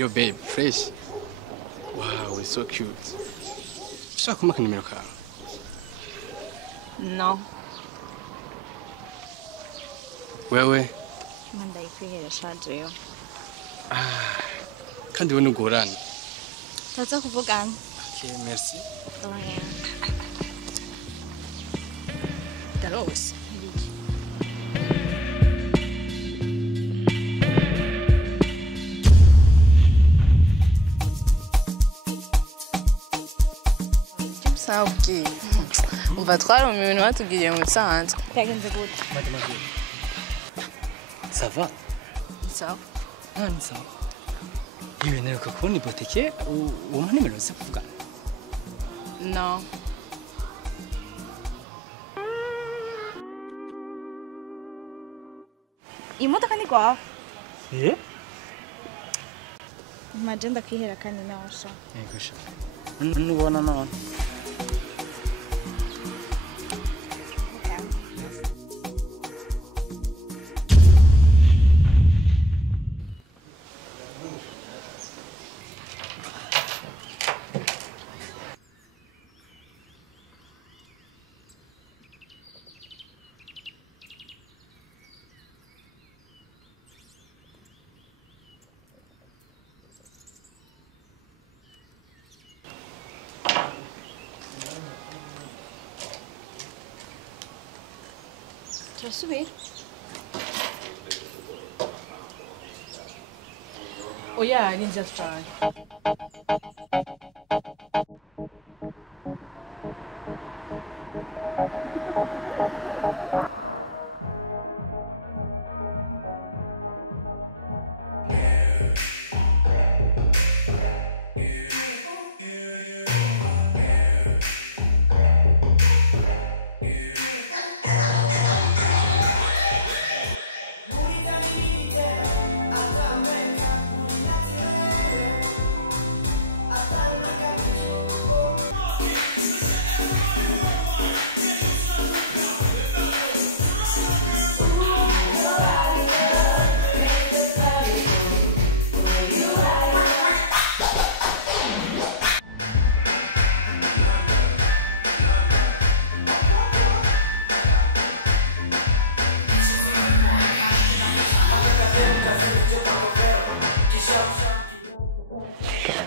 Yo babe, fresh. Wow, it's so cute. Ushaka kumaka nimero kawe? No. Wewe? Ndayikwihera shaje yo. Kandi we nugorana. Taza kuvugana. Okay, merci. Oya. Daros. Sauki. Umva twari mu bintu batugiriye mu Sanze. Yagenze gute? Mademoiselle. Ça va? Sawa. Non, ça. Yewe naruka kubona ibotike uwo nimero zo kuvugana. No. Imodoka ni kwawe? Eh? Magenda kwihera kandi nawe sha. Yego sha. Nubona none. Turasubira? Oya, ni nziza cyane.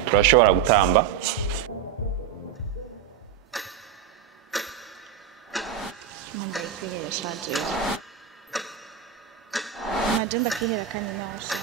Turashobora gutamba. Ndayikwihera shaje yo. Magenda kwihera kandi nawe sha.